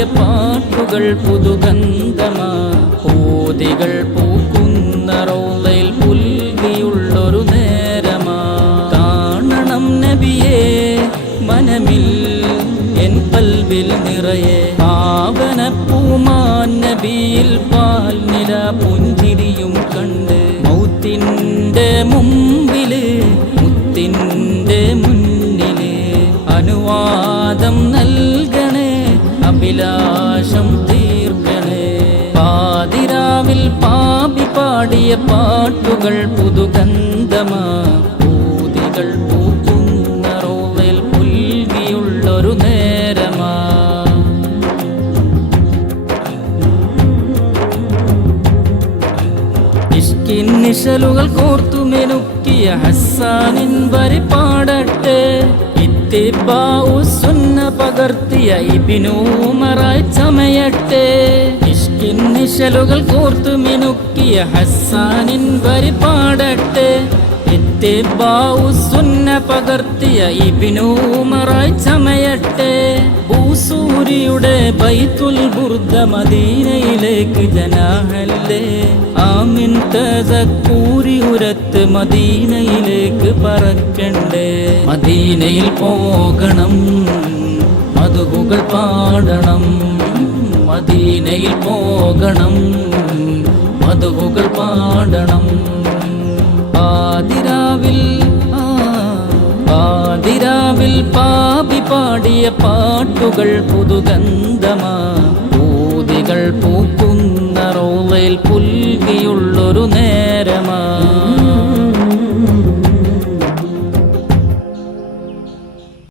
പാടിയ പാട്ടുകൾ പുതുഗന്ധമാ. പൂതികൾ പൂക്കുന്ന റൗളയിൽ പുൽകിയുള്ളൊരു നേരമാ. കാണണം നബിയേ മനമിൽ എൻ കൽബിൽ നിറയെ. പാവനപ്പൂമാൻ നബിയിൽ പാൽനില പുഞ്ചിരിയും കണ്ട് മൗത്തിൻ്റെ മുമ്പില് മുത്തിൻ്റെ മുന്നില് അനുവാദം നൽകണേ അഭിലാഷം തീർക്കണേ. പാതിരാവിൽ പാപി പാടിയ പാട്ടുകൾ പുതുഗന്ധമാ. പൂതികൾ പൂക്കുന്ന റോവയിൽ പുൽകിയുള്ളൊരു നേരമാ. ഇഷ്കിൻ നിശലുകൾ കോർത്തുമെനുക്കിയ ഹസ്സാനിൻ വരി പാടട്ടെ. ഇത്തിബാഉ സുന്ന പകർത്തിയ ഇബ്നു ഉമറായി ചമയട്ടെ. ഇഷ്കിൻ നിശലുകൾ കോർത്തുമെനുക്കിയ ഹസ്സാനിൻ വരി പാടട്ടെ. ഇത്തിബാഉ സുന്ന പകർത്തിയ ഇബ്നു ഉമറായി ചമയട്ടെ. ഭൂസൂരിയുടെ ബൈത്തുൽ ബുർദ മദീനയിലേക്ക് ജനാഹല്ലേ. ആമിൻ തസക്കൂരി ഉരത്ത് മദീനയിലേക്ക് പറക്കണ്ടേ. മദീനയിൽ പോകണം മധുകൾ പാടണം. മദീനയിൽ പോകണം മധുകൾ പാടണം. പാതിരാവിൽ പാപി പാടിയ പാട്ടുകൾ പുതുഗന്ധമാ. പൂതികൾ പൂക്കുന്ന റോവയിൽ പുൽ